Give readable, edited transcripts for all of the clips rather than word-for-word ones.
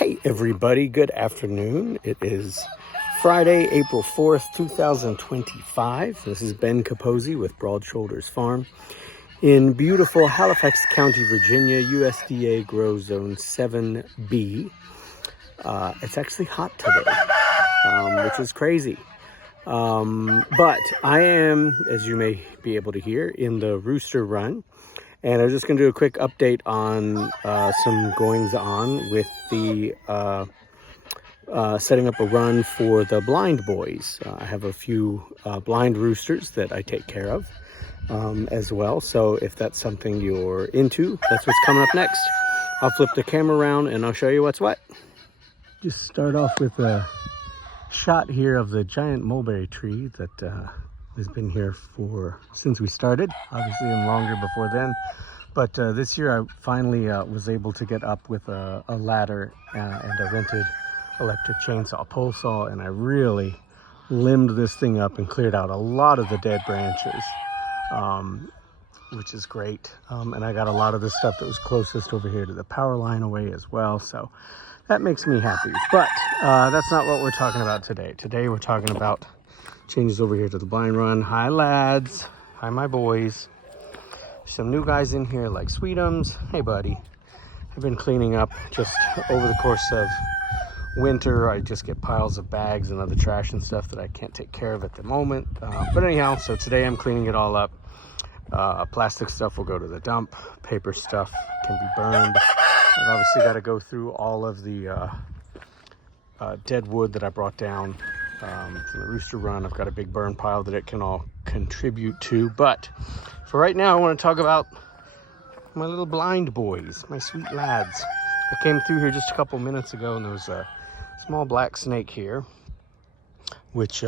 Hey everybody, good afternoon. It is Friday, April 4th, 2025. This is Ben Capozzi with Broad Shoulders Farm in beautiful Halifax County, Virginia, USDA Grow Zone 7B. It's actually hot today, which is crazy. But I am, as you may be able to hear, in the Rooster run. And I'm just going to do a quick update on some goings on with the setting up a run for the blind boys. I have a few blind roosters that I take care of as well. So if that's something you're into, that's what's coming up next. I'll flip the camera around and I'll show you what's what. Just start off with a shot here of the giant mulberry tree that has been here since we started, obviously, and longer before then. But this year I finally was able to get up with a ladder and a rented electric chainsaw, pole saw, and I really limbed this thing up and cleared out a lot of the dead branches, which is great. And I got a lot of the stuff that was closest over here to the power line away as well, so that makes me happy. But that's not what we're talking about today. Today we're talking about changes over here to the blind run. Hi lads, hi my boys. Some new guys in here like Sweetums. Hey buddy. I've been cleaning up just over the course of winter. I just get piles of bags and other trash and stuff that I can't take care of at the moment. But anyhow, so today I'm cleaning it all up. Plastic stuff will go to the dump. Paper stuff can be burned. I've obviously got to go through all of the dead wood that I brought down from the Rooster run. I've got a big burn pile that it can all contribute to. But for right now, I want to talk about my little blind boys, my sweet lads. I came through here just a couple minutes ago and there was a small black snake here, which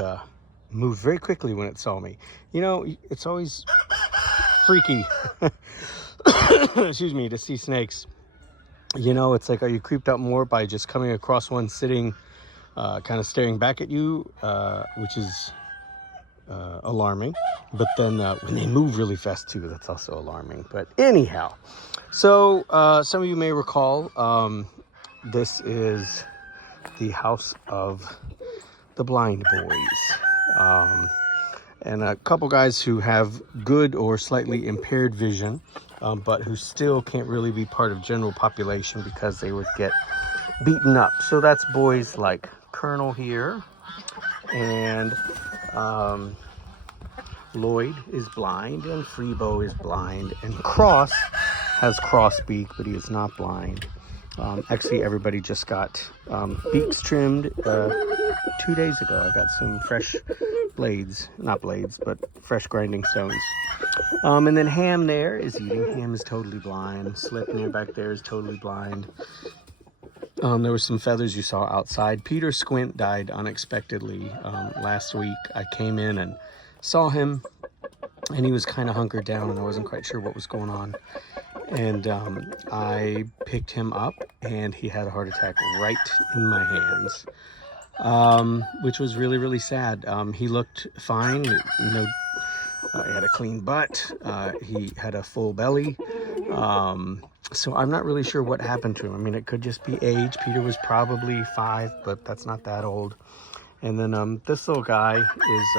moved very quickly when it saw me. You know, it's always freaky, excuse me, to see snakes. You know, it's like, are you creeped out more by just coming across one sitting kind of staring back at you, which is alarming. But then when they move really fast too, that's also alarming. But anyhow, so some of you may recall, this is the house of the blind boys. And a couple guys who have good or slightly impaired vision, but who still can't really be part of general population because they would get beaten up. So that's boys like Colonel here, and Lloyd is blind, and Freebo is blind, and Cross has cross beak, but he is not blind. Actually, everybody just got beaks trimmed 2 days ago. I got some fresh blades, not blades, but fresh grinding stones. And then Ham there is eating. Ham is totally blind. Slip near back there is totally blind. There were some feathers you saw outside. Peter Squint died unexpectedly last week. I came in and saw him, and he was kind of hunkered down, and I wasn't quite sure what was going on. And I picked him up, and he had a heart attack right in my hands, which was really, really sad. He looked fine. No, he had a clean butt. He had a full belly. So I'm not really sure what happened to him. I mean, it could just be age. Peter was probably 5, but that's not that old. And then this little guy is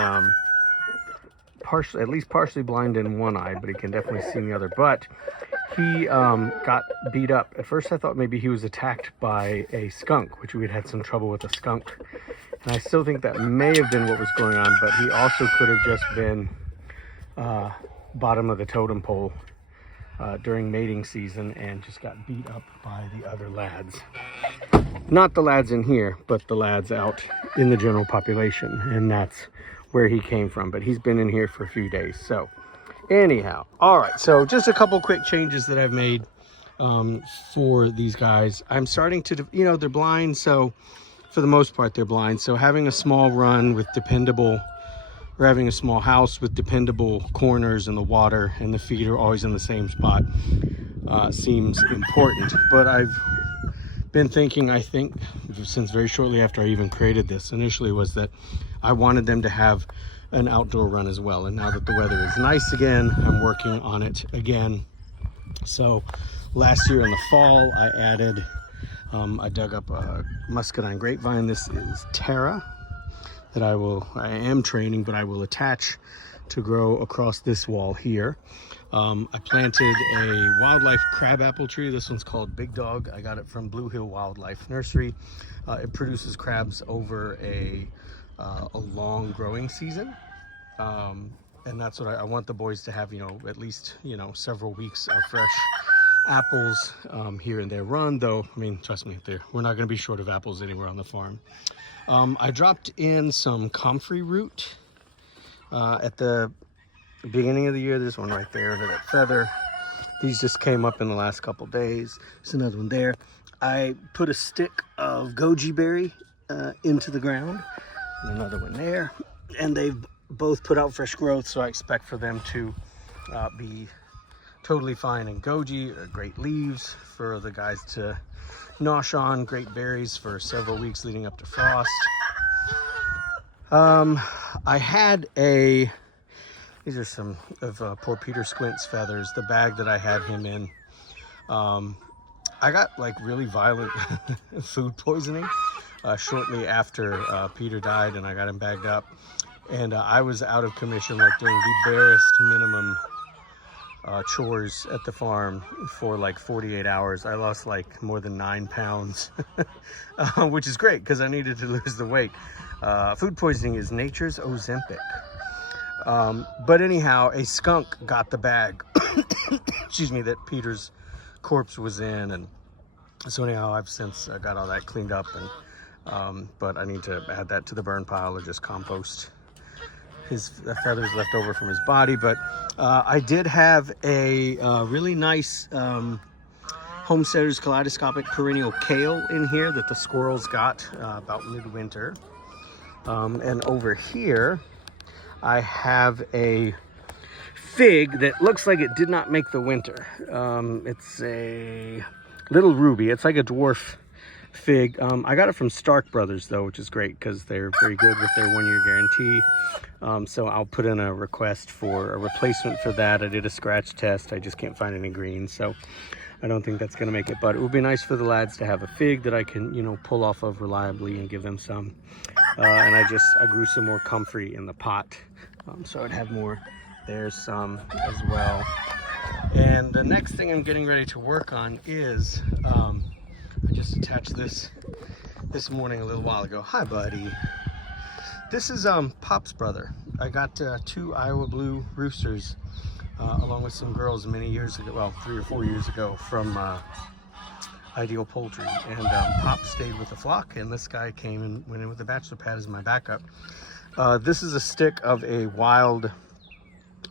at least partially blind in one eye, but he can definitely see in the other. But he got beat up. At first I thought maybe he was attacked by a skunk, which we had some trouble with a skunk. And I still think that may have been what was going on, but he also could have just been bottom of the totem pole during mating season and just got beat up by the other lads. Not the lads in here, but the lads out in the general population, and that's where he came from. But he's been in here for a few days. So anyhow, all right, so just a couple quick changes that I've made for these guys. I'm starting to, you know, they're blind, so for the most part they're blind, so having a small run with dependable, or having a small house with dependable corners and the water and the feed are always in the same spot seems important. But I've been thinking, I think since very shortly after I even created this initially, was that I wanted them to have an outdoor run as well. And now that the weather is nice again, I'm working on it again. So last year in the fall, I added I dug up a muscadine grapevine. This is Terra that I am training, but I will attach to grow across this wall here. I planted a wildlife crabapple tree. This one's called Big Dog. I got it from Blue Hill Wildlife Nursery. It produces crabs over a long growing season. And that's what I want the boys to have, at least, several weeks of fresh apples here in their run, though. I mean, trust me, we're not going to be short of apples anywhere on the farm. I dropped in some comfrey root at the beginning of the year. There's one right there, that feather. These just came up in the last couple days. There's another one there. I put a stick of goji berry into the ground, and another one there, and they've both put out fresh growth, so I expect for them to be totally fine. And goji are great leaves for the guys to nosh on, great berries for several weeks leading up to frost. I had these are some of poor Peter Squint's feathers, the bag that I had him in. I got like really violent food poisoning shortly after Peter died, and I got him bagged up. And I was out of commission, like doing the barest minimum chores at the farm for like 48 hours. I lost like more than 9 pounds, which is great because I needed to lose the weight. Food poisoning is nature's Ozempic. But anyhow, a skunk got the bag, excuse me, that Peter's corpse was in. And so anyhow, I've since got all that cleaned up, and but I need to add that to the burn pile or just compost his feathers left over from his body. But I did have a really nice Homesteaders Kaleidoscopic Perennial Kale in here that the squirrels got about midwinter. And over here, I have a fig that looks like it did not make the winter. It's a little ruby. It's like a dwarf fig. I got it from Stark Brothers though, which is great because they're very good with their 1-year guarantee. So I'll put in a request for a replacement for that. I did a scratch test. I just can't find any green, so I don't think that's going to make it. But it would be nice for the lads to have a fig that I can, pull off of reliably and give them some. And I grew some more comfrey in the pot, so I'd have more. There's some as well. And the next thing I'm getting ready to work on is I just attached this morning a little while ago. Hi, buddy. This is Pop's brother. I got 2 Iowa Blue Roosters along with some girls many years ago, well, 3 or 4 years ago, from Ideal Poultry. And Pop stayed with the flock, and this guy came and went in with the bachelor pad as my backup. This is a stick of a wild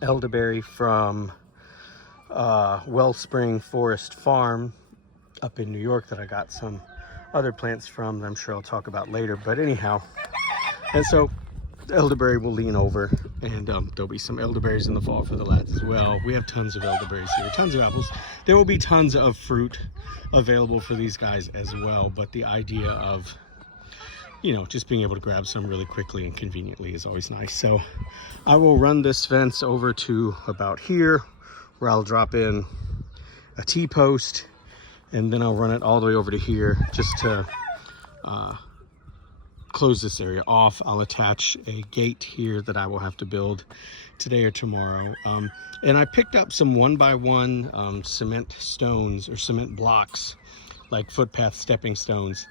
elderberry from Wellspring Forest Farm up in New York that I got some other plants from that I'm sure I'll talk about later. But anyhow, and so the elderberry will lean over, and there'll be some elderberries in the fall for the lads as well. We have tons of elderberries here, tons of apples. There will be tons of fruit available for these guys as well, but the idea of just being able to grab some really quickly and conveniently is always nice. So I will run this fence over to about here, where I'll drop in a T-post, and then I'll run it all the way over to here just to close this area off. I'll attach a gate here that I will have to build today or tomorrow. And I picked up some 1x1 cement stones or cement blocks, like footpath stepping stones,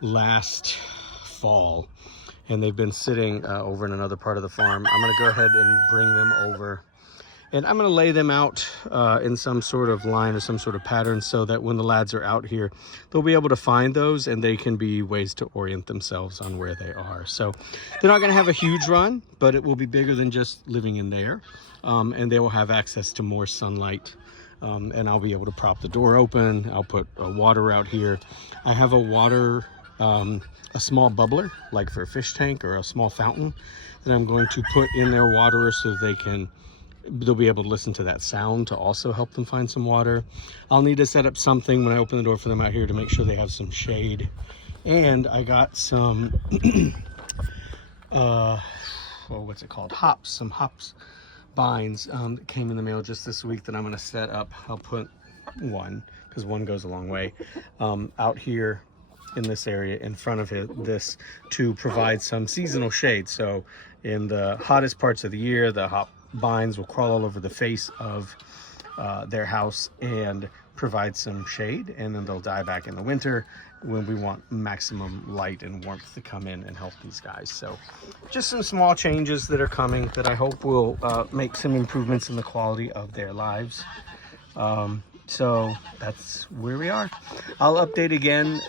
last fall, and they've been sitting over in another part of the farm. I'm going to go ahead and bring them over, and I'm going to lay them out in some sort of line or some sort of pattern so that when the lads are out here, they'll be able to find those, and they can be ways to orient themselves on where they are. So they're not going to have a huge run, but it will be bigger than just living in there, and they will have access to more sunlight. And I'll be able to prop the door open. I'll put water out here. I have a water a small bubbler, like for a fish tank or a small fountain, that I'm going to put in their waterer so they'll be able to listen to that sound to also help them find some water. I'll need to set up something when I open the door for them out here to make sure they have some shade. And I got some what's it called, hops, some hops vines that came in the mail just this week that I'm going to set up. I'll put one because one goes a long way. Out here in this area in front of this to provide some seasonal shade. So in the hottest parts of the year, the hop vines will crawl all over the face of their house and provide some shade, and then they'll die back in the winter when we want maximum light and warmth to come in and help these guys. So just some small changes that are coming that I hope will make some improvements in the quality of their lives. So that's where we are. I'll update again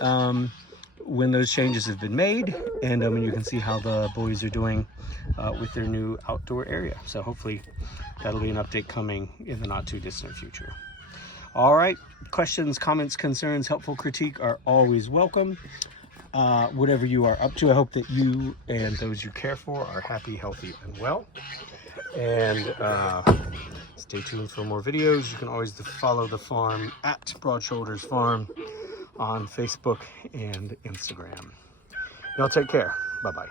when those changes have been made, and you can see how the boys are doing with their new outdoor area. So hopefully that'll be an update coming in the not too distant future. All right, questions, comments, concerns, helpful critique are always welcome. Whatever you are up to, I hope that you and those you care for are happy, healthy, and well. And stay tuned for more videos. You can always follow the farm at Broad Shoulders Farm on Facebook and Instagram. Y'all take care. Bye-bye.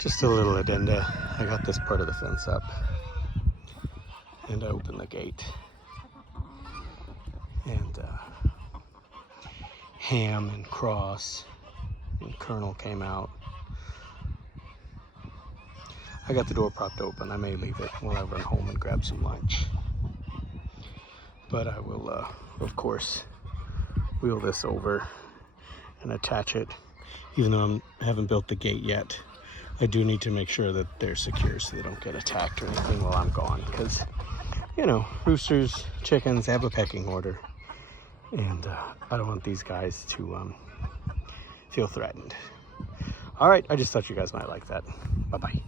Just a little addenda. I got this part of the fence up, and I opened the gate. And Ham and Cross and Colonel came out. I got the door propped open. I may leave it while I run home and grab some lunch. But I will, of course, wheel this over and attach it. Even though I haven't built the gate yet, I do need to make sure that they're secure so they don't get attacked or anything while I'm gone. Because, you know, roosters, chickens, they have a pecking order. And I don't want these guys to feel threatened. All right, I just thought you guys might like that. Bye-bye.